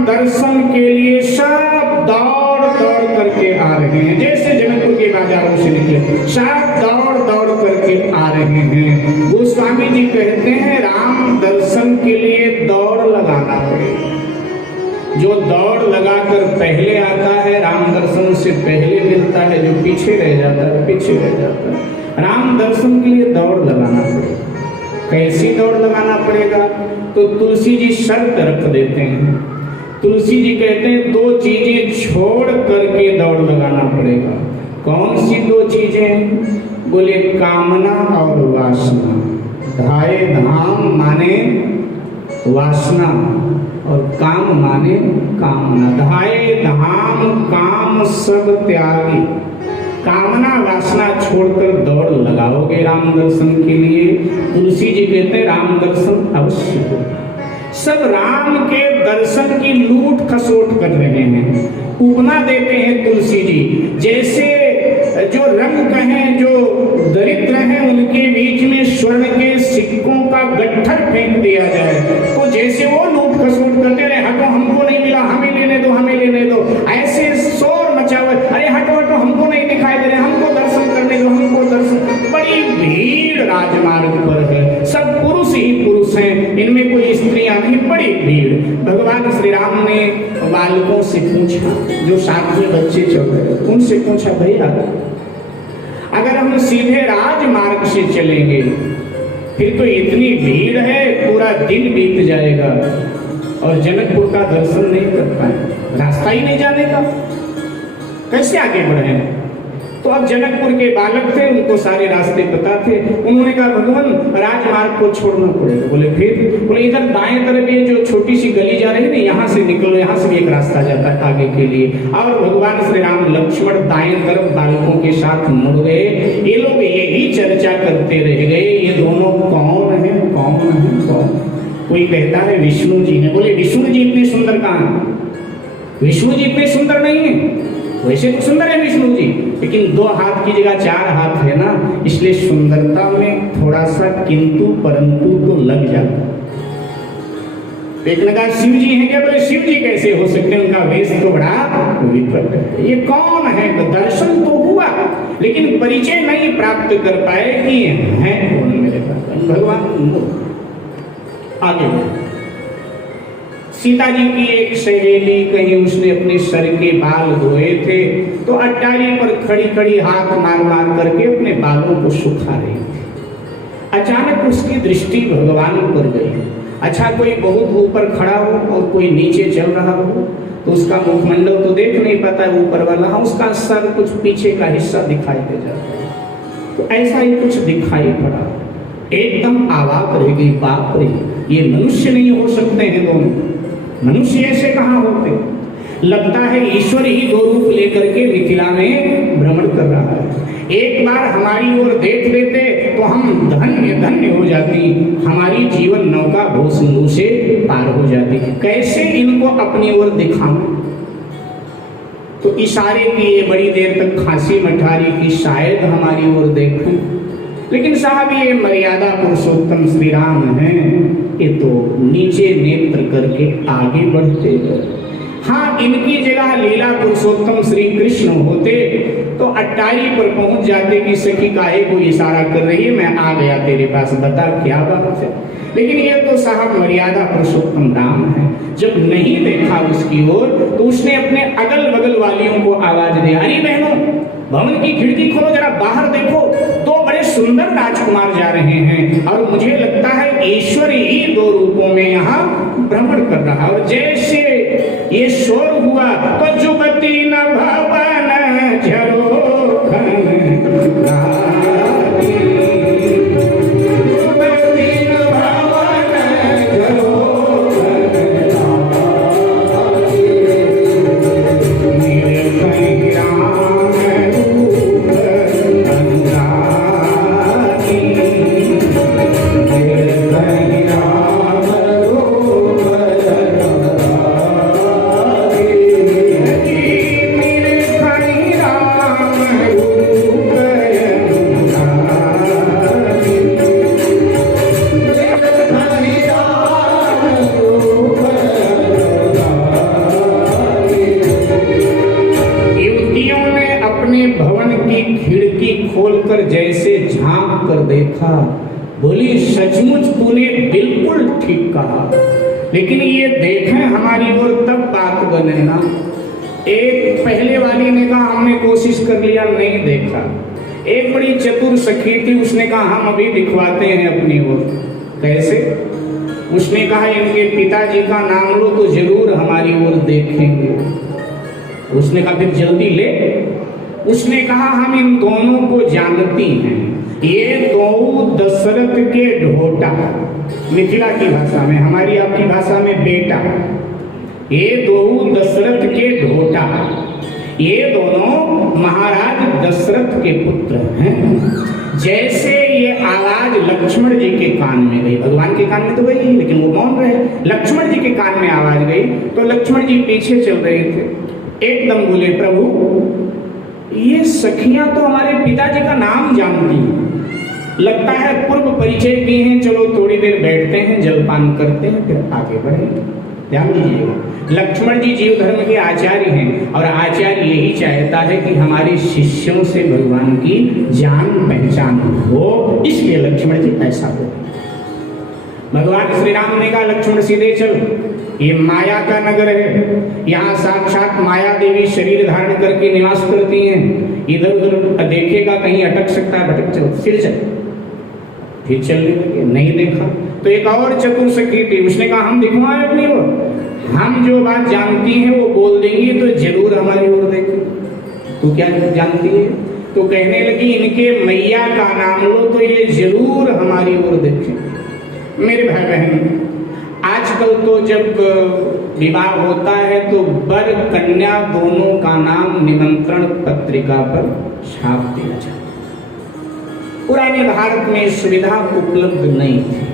राम दर्शन के लिए सब दौड़ दौड़ करके आ रहे हैं। जैसे जनकपुर के बाजारों से निकले सब दौड़ दौड़ करके आ रहे हैं। गोस्वामी जी कहते हैं राम दर्शन के लिए दौड़ लगाना पड़ेगा। जो दौड़ लगाकर पहले आता है राम दर्शन से पहले मिलता है, जो पीछे रह जाता है पीछे रह जाता है। राम दर्शन के लिए दौड़ लगाना पड़ेगा। कैसी दौड़ लगाना पड़ेगा? तो तुलसी जी शर्त रख देते हैं। तुलसी जी कहते हैं दो चीजें छोड़ करके दौड़ लगाना पड़ेगा। कौन सी दो चीजें? बोले कामना और वासना। धाये धाम माने वासना और काम माने कामना। धाये धाम काम सब त्यागी। कामना वासना छोड़कर दौड़ लगाओगे राम दर्शन के लिए। तुलसी जी कहते हैं राम दर्शन अवश्य हो। सब राम के दर्शन की लूट खसोट कर रहे हैं। उपमा देते हैं तुलसी जी, जैसे जो रंग कहें जो दरिद्र हैं उनके बीच में स्वर्ण के सिक्कों का गट्ठर फेंक दिया जाए तो जैसे वो लूट खसोट करते रहे, हटो हमको नहीं मिला, हमें लेने दो हमें लेने दो, ऐसे शोर मचाओ, अरे हटो हटो हमको नहीं दिखाई दे रहे, हमको दर्शन करने दो हमको दर्शन। बड़ी भीड़ राजमार्ग पर है, सब पुरुष ही पुरुष हैं, इनमें कोई स्त्रियां नहीं, बड़ी भीड़। भगवान श्री राम ने बालकों से पूछा, जो साथ में बच्चे चल रहे उनसे पूछा, भैया अगर हम सीधे राजमार्ग से चलेंगे फिर तो इतनी भीड़ है पूरा दिन बीत जाएगा और जनकपुर का दर्शन नहीं कर पाए, रास्ता ही नहीं जाने का, कैसे आगे बढ़े? तो अब जनकपुर के बालक थे, उनको सारे रास्ते पता थे। उन्होंने कहा भगवान राजमार्ग को छोड़ना पड़ेगा। बोले फिर? बोले इधर दाएं तरफ ये जो छोटी सी गली जा रही है ना, यहाँ से निकलो, यहाँ से भी एक रास्ता जाता है आगे के लिए। और भगवान श्री राम लक्ष्मण दाएं तरफ बालकों के साथ मुड़ गए। ये लोग यही चर्चा करते रह गए, ये दोनों कौन है कौन है कौन? कोई कहता है विष्णु जी है। बोले विष्णु जी इतने सुंदर कहाँ? विष्णु जी इतने सुंदर नहीं है, वैसे तो सुंदर है विष्णु जी, लेकिन 2 हाथ की जगह 4 हाथ है ना, इसलिए सुंदरता में थोड़ा सा किंतु परंतु तो लग जाता। एक लगा शिव जी हैं क्या? बोले शिव जी कैसे हो सकते हैं, उनका वेश तो बड़ा विपरीत है। ये कौन है? तो दर्शन तो हुआ लेकिन परिचय नहीं प्राप्त कर पाए कि है कौन मेरे पास। भगवान आगे सीता जी की एक सहेली, कहीं उसने अपने सर के बाल धोए थे तो अट्टारी पर खड़ी खड़ी हाथ मार मार करके अपने बालों को सुखा रही थी। अचानक उसकी दृष्टि भगवान पर गई। अच्छा कोई बहुत ऊपर खड़ा हो और कोई नीचे चल रहा हो तो उसका मुखमंडल तो देख नहीं पाता है ऊपर वाला, उसका सर कुछ पीछे का हिस्सा दिखाई दे जाता है। तो ऐसा ही कुछ दिखाई पड़ा, एकदम आवाक रह गई, बाप रे ये मनुष्य नहीं हो सकते हैं दोनों, मनुष्य ऐसे कहाँ होते? लगता है ईश्वर ही 2 रूप लेकर के मिथिला में भ्रमण कर रहा है। एक बार हमारी ओर देख लेते तो हम धन्य धन्य हो जाती, हमारी जीवन नौका भूसिंधु से पार हो जाती। कैसे इनको अपनी ओर दिखाऊं? तो इशारे किए बड़ी देर तक खांसी मठारी की शायद हमारी ओर देखें, लेकिन साहब ये मर्यादा पुरुषोत्तम श्री राम हैं, ये तो नीचे नेत्र करके आगे बढ़ते गए। हाँ इनकी जगह लीला पुरुषोत्तम श्री कृष्ण होते तो अट्टारी पर पहुंच जाते कि सखी काहे को इशारा कर रही है, मैं आ गया तेरे पास, बता क्या बात है। लेकिन ये तो साहब मर्यादा पुरुषोत्तम राम है। जब नहीं देखा उसकी ओर तो उसने अपने अगल बगल वालियों को आवाज दी, अरे बहनों भवन की खिड़की खोलो जरा बाहर देखो, 2 बड़े सुंदर राजकुमार जा रहे हैं और मुझे लगता है ईश्वर ही 2 रूपों में यहाँ भ्रमण कर रहा है। और जैसे ये शोर हुआ तो जुबती न भवन झरोखन मेरे झांक कर देखा, बोली सचमुच तूने बिल्कुल ठीक कहा, लेकिन ये देखें हमारी ओर तब बात बने ना। एक पहले वाली ने कहा हमने कोशिश कर लिया, नहीं देखा। एक बड़ी चतुर सखी थी, उसने कहा हम अभी दिखवाते हैं अपनी ओर। कैसे? उसने कहा इनके पिताजी का नाम लो तो जरूर हमारी ओर देखेंगे। उसने कहा फिर जल्दी ले। उसने कहा हम इन दोनों को जानती हैं, ये दो दशरथ के ढोटा, मिथिला की भाषा में, हमारी आपकी भाषा में बेटा, ये दो दशरथ के ढोटा, ये दोनों महाराज दशरथ के पुत्र हैं। जैसे ये आवाज लक्ष्मण जी के कान में गई, भगवान के कान में तो गई लेकिन वो मौन रहे, लक्ष्मण जी के कान में आवाज गई तो लक्ष्मण जी पीछे चल रहे थे, एकदम बोले प्रभु ये सखियां तो हमारे पिताजी का नाम जानती हैं, लगता है पूर्व परिचय किए हैं, चलो थोड़ी देर बैठते हैं, जलपान करते हैं, फिर आगे बढ़ेंगे। ध्यान दीजिएगा, लक्ष्मण जी जीव धर्म के आचार्य हैं और आचार्य यही चाहता है कि हमारे शिष्यों से भगवान की जान पहचान हो, इसलिए लक्ष्मण जी ऐसा हो। भगवान श्री राम ने कहा लक्ष्मण सीधे चल, ये माया का नगर है, यहाँ साक्षात माया देवी शरीर धारण करके निवास करती हैं, इधर उधर देखेगा कहीं अटक सकता है, भटक चल, फिर चल। फिर चलने लगे, नहीं देखा तो एक और चतुर सखी थी, उसने कहा हम दिखवाएं अपनी ओर, हम जो बात जानती हैं वो बोल देंगी तो जरूर हमारी ओर देखें। तो क्या जानती है? तो कहने लगी इनके मैया का नाम लो तो ये जरूर हमारी ओर देखें। मेरे भाई बहन, आजकल तो जब विवाह होता है तो वर कन्या दोनों का नाम निमंत्रण पत्रिका पर छाप दिया जाता है। पुराने भारत में सुविधा उपलब्ध नहीं थी।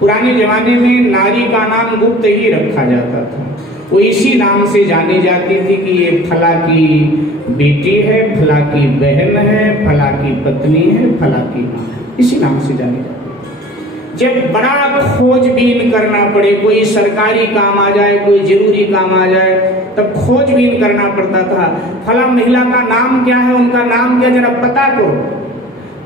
पुराने जमाने में नारी का नाम गुप्त ही रखा जाता था, वो इसी नाम से जानी जाती थी कि ये फला की बेटी है, फला की बहन है, फला की पत्नी है, फला की माँ है, इसी नाम से जानी जाती। जब बड़ा खोजबीन करना पड़े, कोई सरकारी काम आ जाए, कोई जरूरी काम आ जाए, तब खोजबीन करना पड़ता था, फला महिला का नाम क्या है, उनका नाम क्या, जरा पता करो।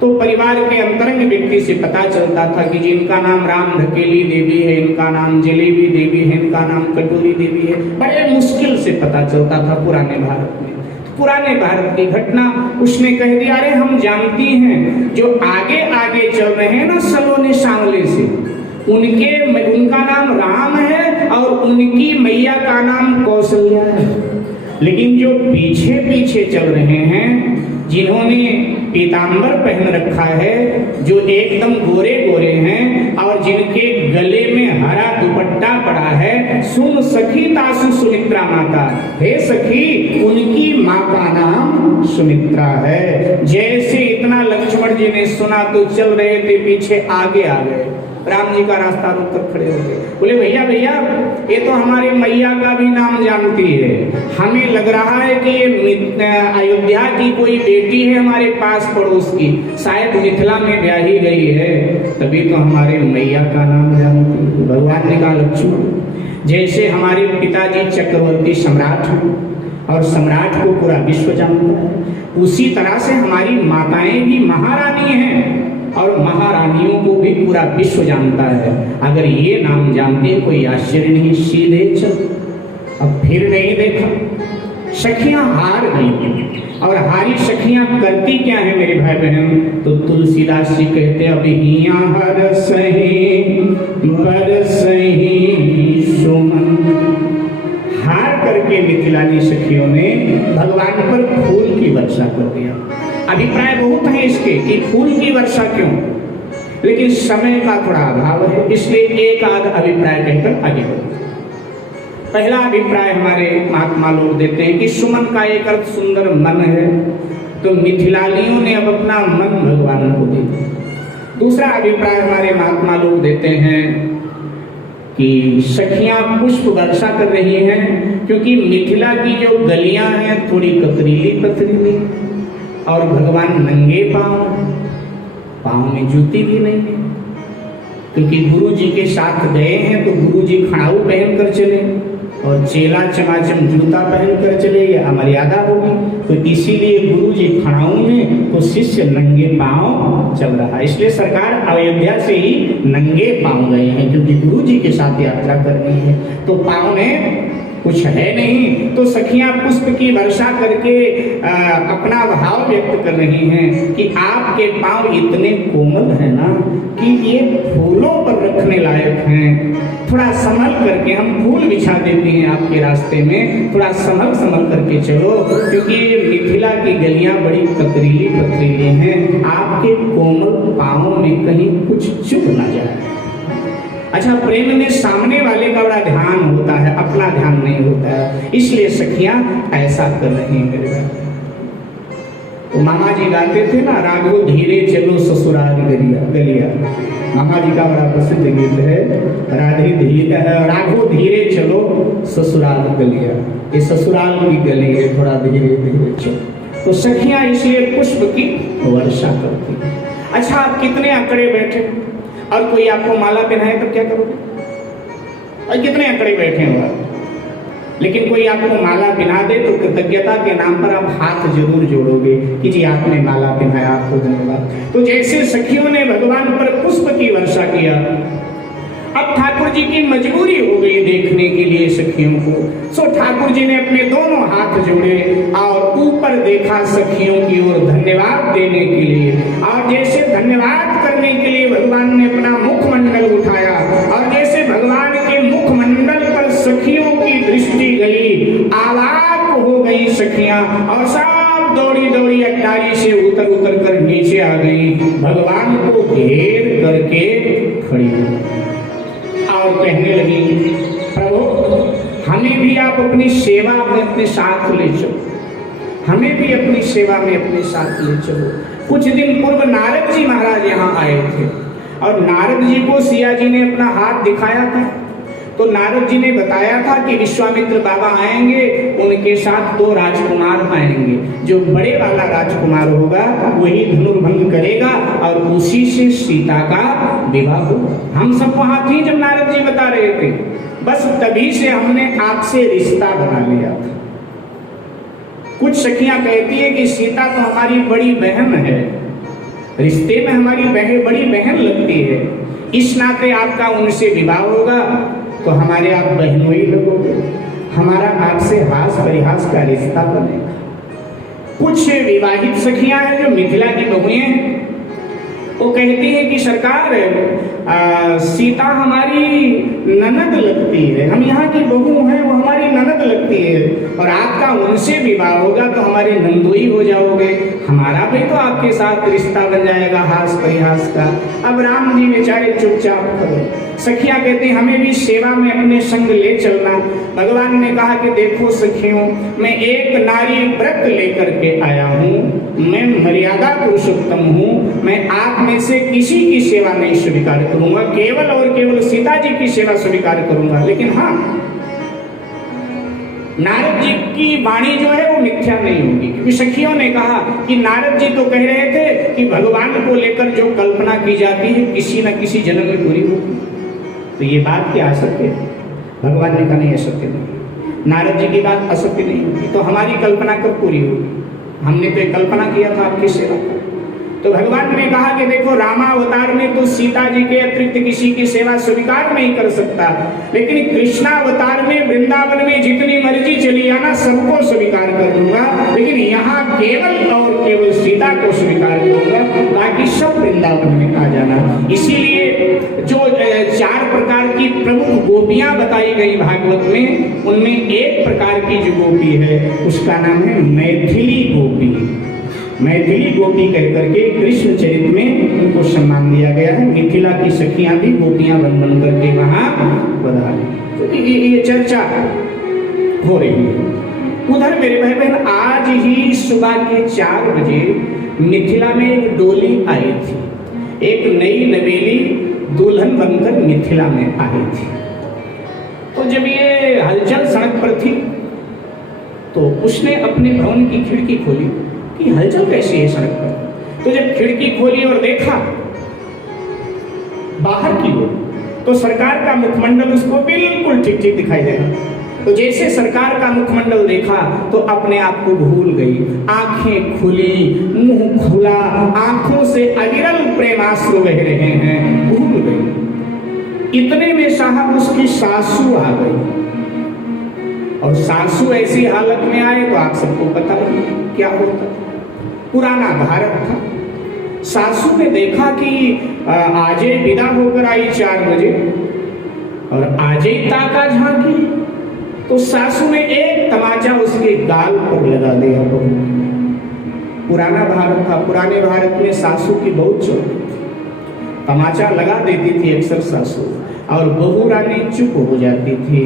तो परिवार के अंतरंग व्यक्ति से पता चलता था कि जिनका नाम राम ढकेली देवी है, इनका नाम जलेबी देवी है, इनका नाम कटोरी देवी है, बड़े मुश्किल से पता चलता था पुराने भारत में। पुराने भारत की घटना उसने कह दिया, अरे हम जानती हैं जो आगे आगे चल रहे हैं ना सलोने सांवले से, उनका नाम राम है और उनकी मैया का नाम कौशल्या है, लेकिन जो पीछे पीछे चल रहे हैं, जिन्होंने पीतांबर पहन रखा है, जो एकदम गोरे गोरे हैं और जिनके गले में हरा दुपट्टा पड़ा है, सुन सखी तासु सुमित्रा माता, हे सखी उनकी माँ का नाम सुमित्रा है। जैसे इतना लक्ष्मण जी ने सुना तो चल रहे थे, पीछे आगे आ गए, राम जी का रास्ता रोक कर खड़े हो गए, बोले भैया भैया ये तो हमारी मैया का भी नाम जानती है, हमें लग रहा है कि ये अयोध्या की कोई बेटी है हमारे पास पड़ोस की, शायद मिथिला में ब्याही गई है, तभी तो हमारे मैया का नाम जानती है। भगवान ने कहा लक्ष्मण, जैसे हमारे पिताजी चक्रवर्ती सम्राट हैं और सम्राट को पूरा विश्व जानता है, उसी तरह से हमारी माताएं भी महारानी हैं और महारानियों को भी पूरा विश्व जानता है। अगर ये नाम जानते हैं कोई आश्चर्य नहीं, सीधे चल। अब फिर नहीं देखा, सखियां हार गई और हारी सखियां करती क्या है मेरे भाई बहन? तो तुलसीदास जी कहते अब हिया हर सही बर सही सुमन, हार करके मिथिलानी सखियों ने भगवान पर फूल की वर्षा कर दिया। अभिप्राय बहुत है इसके कि फूल की वर्षा क्यों, लेकिन समय का थोड़ा अभाव है, इसलिए एक आध अभिप्राय कहकर आगे बढ़ते। पहला अभिप्राय हमारे महात्मा लोग देते हैं कि सुमन का एक अर्थ सुंदर मन है, तो मिथिलानियों ने अब अपना मन भगवान को दे दिया। दूसरा अभिप्राय हमारे महात्मा लोग देते हैं कि सखियां पुष्प वर्षा कर रही हैं क्योंकि मिथिला की जो गलियां हैं थोड़ी कतरीली पथरीली और भगवान नंगे पाँव में जूती भी नहीं है, क्योंकि गुरु जी के साथ गए हैं तो गुरु जी खड़ाऊ पहन कर चले और चेला चमाचम जूता पहनकर चले गए, अमर्यादा होगी। तो इसीलिए गुरु जी खड़ाऊ में तो शिष्य नंगे पांव चल रहा है। इसलिए सरकार अयोध्या से ही नंगे पांव गए हैं, क्योंकि गुरु जी के साथ यात्रा करनी है। तो पांव में कुछ है नहीं, तो सखियां पुष्प की वर्षा करके अपना भाव व्यक्त कर रही हैं कि आपके पांव इतने कोमल है ना कि ये फूलों पर रखने लायक हैं। थोड़ा संभल करके, हम फूल बिछा देते हैं आपके रास्ते में, थोड़ा संभल करके चलो, क्योंकि मिथिला की गलियां बड़ी पथरीली पथरीली हैं। आपके कोमल पांवों में कहीं कुछ चुभ ना जाए। अच्छा, प्रेम में सामने वाले का बड़ा ध्यान होता है, अपना ध्यान नहीं होता है, इसलिए सखियां ऐसा कर रही हैं मेरे भाई। तो मामा जी गाते थे ना, राघो धीरे चलो ससुराल गलिया। मामा जी का बड़ा प्रसिद्ध गीत है, राघो धीरे चलो ससुराल गलिया। ये ससुराल की गली है, थोड़ा धीरे धीरे चलो। तो सखियां इसलिए पुष्प की वर्षा करती। अच्छा, आप कितने अकड़े बैठे और कोई आपको माला पहनाए तो क्या करोगे? और कितने अकड़े बैठे हो आप, लेकिन कोई आपको माला पहना दे तो कृतज्ञता के नाम पर आप हाथ जरूर जोड़ोगे कि जी आपने माला पहनाया, आपको धन्यवाद। तो जैसे सखियों ने भगवान पर पुष्प की वर्षा किया, अब ठाकुर जी की मजबूरी हो गई देखने के लिए सखियों को। सो ठाकुर जी ने अपने दोनों हाथ जोड़े और ऊपर देखा सखियों की ओर धन्यवाद देने के लिए। और जैसे धन्यवाद करने के लिए भगवान ने अपना मुखमंडल उठाया, और जैसे भगवान के मुखमंडल पर सखियों की दृष्टि गई, आवाक हो गई सखियां, और सब दौड़ी दौड़ी अटारी से उतर कर नीचे आ गई, भगवान को घेर करके खड़ी और कहने लगी, प्रभु हमें भी आप अपनी सेवा में अपने साथ ले चलो, हमें भी अपनी सेवा में अपने साथ ले चलो। कुछ दिन पूर्व नारद जी महाराज यहाँ आए थे, और नारद जी को सिया जी ने अपना हाथ दिखाया था। तो नारद जी ने बताया था कि विश्वामित्र बाबा आएंगे, उनके साथ 2 राजकुमार आएंगे, जो बड़े वाला राजकुमार होगा वही धनुर्भंग करेगा और उसी से सीता का विवाह होगा। हम सब वहां थे जब नारद जी बता रहे थे, बस तभी से हमने आपसे रिश्ता बना लिया था। कुछ सखियां कहती है कि सीता तो हमारी बड़ी बहन है, रिश्ते में हमारी बड़ी बहन लगती है, इस नाते आपका उनसे विवाह होगा तो हमारे आप बहनों ही लगोगे, हमारा आपसे हास परिहास का रिश्ता बनेगा। कुछ विवाहित सखियां हैं जो मिथिला की बहुएं हैं, वो कहती है कि सरकार सीता हमारी ननद लगती है, हम यहाँ की बहू हैं, वो हमारी ननद लगती है, और आपका उनसे विवाह होगा तो हमारे नंदोई हो जाओगे, हमारा भी तो आपके साथ रिश्ता बन जाएगा हास परिहास का। अब राम जी बेचारे चुपचाप खड़े। सखियां कहती हमें भी सेवा में अपने संग ले चलना। भगवान ने कहा कि देखो सखियों, मैं एक नारी व्रत लेकर के आया हूँ, मैं मर्यादा पुरुषोत्तम हूँ, मैं आप में से किसी की सेवा नहीं स्वीकार करूंगा, केवल और केवल सीता जी की सेवा स्वीकार करूंगा। लेकिन हाँ, नारद जी की वाणी जो है वो मिथ्या नहीं होगी, क्योंकि सखियों ने कहा कि नारद जी तो कह रहे थे कि भगवान को लेकर जो कल्पना की जाती है किसी न किसी जन्म में पूरी होगी, तो ये बात क्या असत्य है? भगवान ने कहा नहीं, असत्य नहीं, नारद जी की बात असत्य नहीं होगी, तो हमारी कल्पना कब पूरी होगी? हमने तो एक कल्पना किया था आपकी सेवा। तो भगवान ने कहा कि देखो, रामावतार में तो सीता जी के अतिरिक्त किसी की सेवा स्वीकार नहीं कर सकता, लेकिन कृष्णावतार में वृंदावन में जितनी मर्जी चली आना सबको स्वीकार कर दूंगा, लेकिन यहाँ केवल और केवल सीता को स्वीकार करूंगा, बाकी सब वृंदावन में आ जाना। इसीलिए जो 4 प्रकार की प्रमुख गोपियां बताई गई भागवत में, उनमें एक प्रकार की जो गोपी है उसका नाम है मैथिली गोपी। मैथिली गोपी कह करके कृष्ण चरित्र में उनको सम्मान दिया गया है। मिथिला की सखियां भी गोपियां बन करके वहां पधारी। तो ये चर्चा हो रही है। उधर मेरे भाई बहन, आज ही सुबह के 4 बजे मिथिला में एक डोली आई थी, एक नई नवेली दुल्हन बनकर मिथिला में आई थी। तो जब ये हलचल सड़क पर थी तो उसने अपने भवन की खिड़की खोली कि हलचल कैसी है सड़क पर। तो जब खिड़की खोली और देखा बाहर की ओर, तो सरकार का मुखमंडल उसको बिल्कुल ठीक ठीक दिखाई दे रहा। तो जैसे सरकार का मुखमंडल देखा तो अपने आप को भूल गई, आंखें खुली, मुंह खुला, आंखों से अविरल प्रेमाश्रु बह रहे हैं, भूल गई। इतने में साहब उसकी सासू आ गई, और सासू ऐसी हालत में आए तो आप सबको पता ही क्या होता। पुराना भारत था। सासू ने देखा कि आजे विदा होकर आई 4 बजे, और आजे ताका झांकी तो सासू ने एक तमाचा उसके गाल पर लगा दिया। पुराना भारत था। पुराने भारत में सासू की बहुत चोट, तमाचा लगा देती थी अक्सर सासू, और बहू रानी चुप हो जाती थी,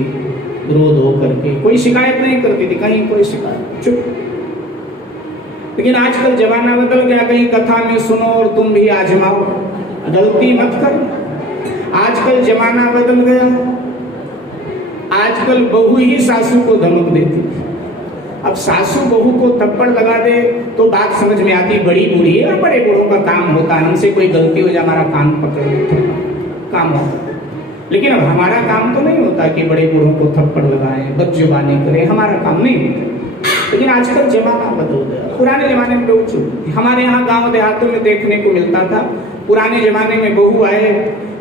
क्रोध होकर के कोई शिकायत नहीं करती थी, कहीं कोई शिकायत, चुप। लेकिन आजकल जमाना बदल गया, कहीं कथा में सुनो और तुम भी आजमाओ, गलती मत करो। आजकल जमाना बदल गया, आजकल बहू ही सासू को धमक देती। अब सासू बहू को थप्पड़ लगा दे तो बात समझ में आती, बड़ी बूढ़ी है और बड़े बूढ़ों का काम होता है, हमसे कोई गलती हो जाए हमारा कान पकड़ लेते काम होता। लेकिन अब हमारा काम तो नहीं होता कि बड़े बूढ़ों को थप्पड़ लगाएं, बदजुबानी करें, हमारा काम नहीं होता। लेकिन आजकल जमाना बदल गया। पुराने जमाने में लोग, हमारे यहाँ गांव देहातों में देखने को मिलता था, पुराने जमाने में बहू आए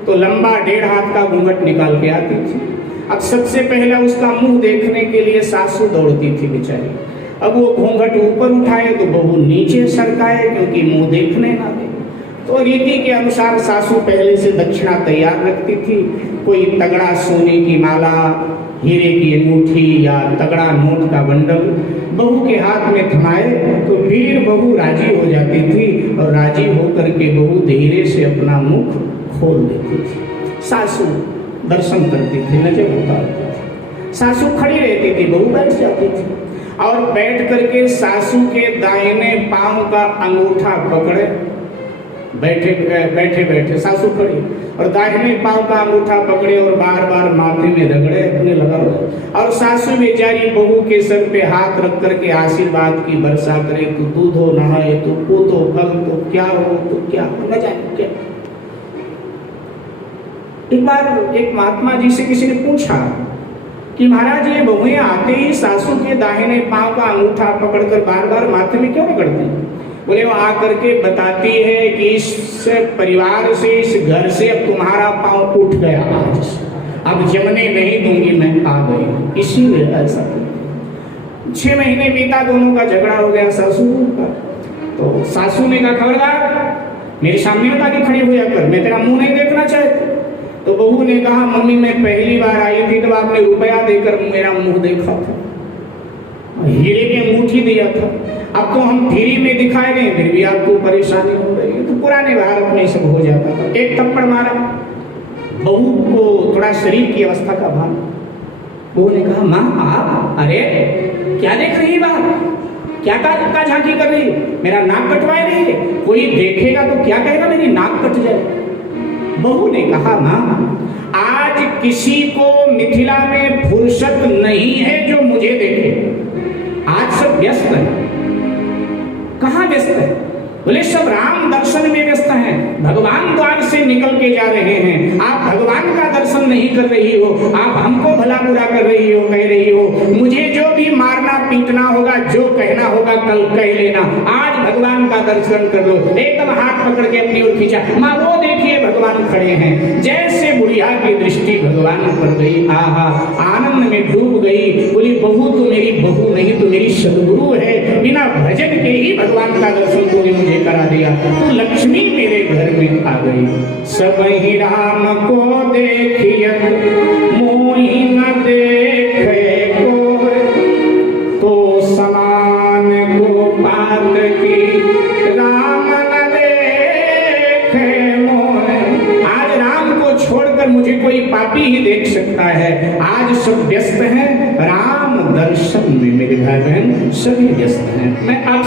तो लंबा 1.5 हाथ का घूंघट निकाल के आती थी। अब सबसे पहले उसका मुंह देखने के लिए सासू दौड़ती थी बेचारी। अब वो घूंघट ऊपर उठाए तो बहू नीचे सरकाए, क्योंकि मुंह देखने ना दे। तो रीति के अनुसार सासू पहले से दक्षिणा तैयार रखती थी, कोई तगड़ा सोने की माला, हीरे की अंगूठी या तगड़ा नोट का बंडल बहू के हाथ में थमाए तो फिर बहू राजी हो जाती थी, और राजी होकर के बहू धीरे से अपना मुख खोल देती थी। सासू दर्शन करती थी, नजर उतारती थी। सासू खड़ी रहती थी, बहू बैठ जाती थी, और बैठ करके सासू के दाहिने पांव का अंगूठा पकड़े, बैठे बैठे सासू खड़ी और दाहिने पांव का अंगूठा पकड़े और बार बार माथे में रगड़े, अपने लगा। और सासू बेचारी बहू के सर पे हाथ रख करके आशीर्वाद की वर्षा करे, तू दूध हो नहाए, तू पूतो फल, तो क्या हो, तो क्या हो, न जाने क्या। एक बार एक महात्मा जी से किसी ने पूछा कि महाराज ये बहुएं आते ही सासू के दाहिने पांव का अंगूठा पकड़कर बार बार माथे में क्यों रगड़ते हैं? बोले वो आकर के बताती है कि इस परिवार से, इस घर से अब तुम्हारा पांव उठ गया, आज अब जमने नहीं दूंगी, मैं आ गई, इसीलिए ऐसा। 6 महीने बीता, दोनों का झगड़ा हो गया सासू का। तो सासू ने कहा खबरदार मेरे सामने बता के खड़ी हुआ कर, मैं तेरा मुंह नहीं देखना चाहती। तो बहू ने कहा मम्मी मैं पहली बार आई थी तब आपने रुपया देकर मेरा मुंह देखा था, हीरे की अंगूठी दिया था, अब तो हम फ्री में दिखाए गए फिर भी आपको परेशानी हो रही है। तो पुराने भारत में सब हो जाता था। एक थप्पड़ मारा, बहू को थोड़ा शरीर की अवस्था का भान। बहू ने कहा माँ आप, अरे क्या देख रही बात, क्या का झांकी कर रही, मेरा नाक कटवाए रही है, कोई देखेगा तो क्या कहेगा मेरी नाक कट जाए। बहू ने कहा माँ आज किसी को मिथिला में फुर्सत नहीं है जो मुझे देखे, आज सब व्यस्त है। कहाँ व्यस्त है? बोले सब राम दर्शन में व्यस्त हैं, भगवान द्वार से निकल के जा रहे हैं, आप भगवान का दर्शन नहीं कर रही हो, आप हमको भला बुरा कर रही हो, कह रही हो, मुझे जो भी मारना पीटना होगा, जो कहना होगा कल कह लेना, आज भगवान का दर्शन कर लो। एकदम हाथ पकड़ के अपनी ओर खींचा, माँ वो देखिए भगवान खड़े हैं। जैसे बुढ़िया की दृष्टि भगवान पर गई, आहा आनंद में डूब गई। बोली बहू तो मेरी बहू नहीं, तो मेरी सदगुरु है, बिना भजन के ही भगवान का दर्शन तूने मुझे करा दिया, तो लक्ष्मी मेरे घर में आ गई। सब ही राम को देखियत मोहि न देखे कोई, तो समान को बात की राम न देखे मोहे। आज राम को छोड़कर मुझे कोई पापी ही देख सकता है, आज सब व्यस्त हैं राम दर्शन में, मेरे भाई बहन सभी व्यस्त हैं। मैं आप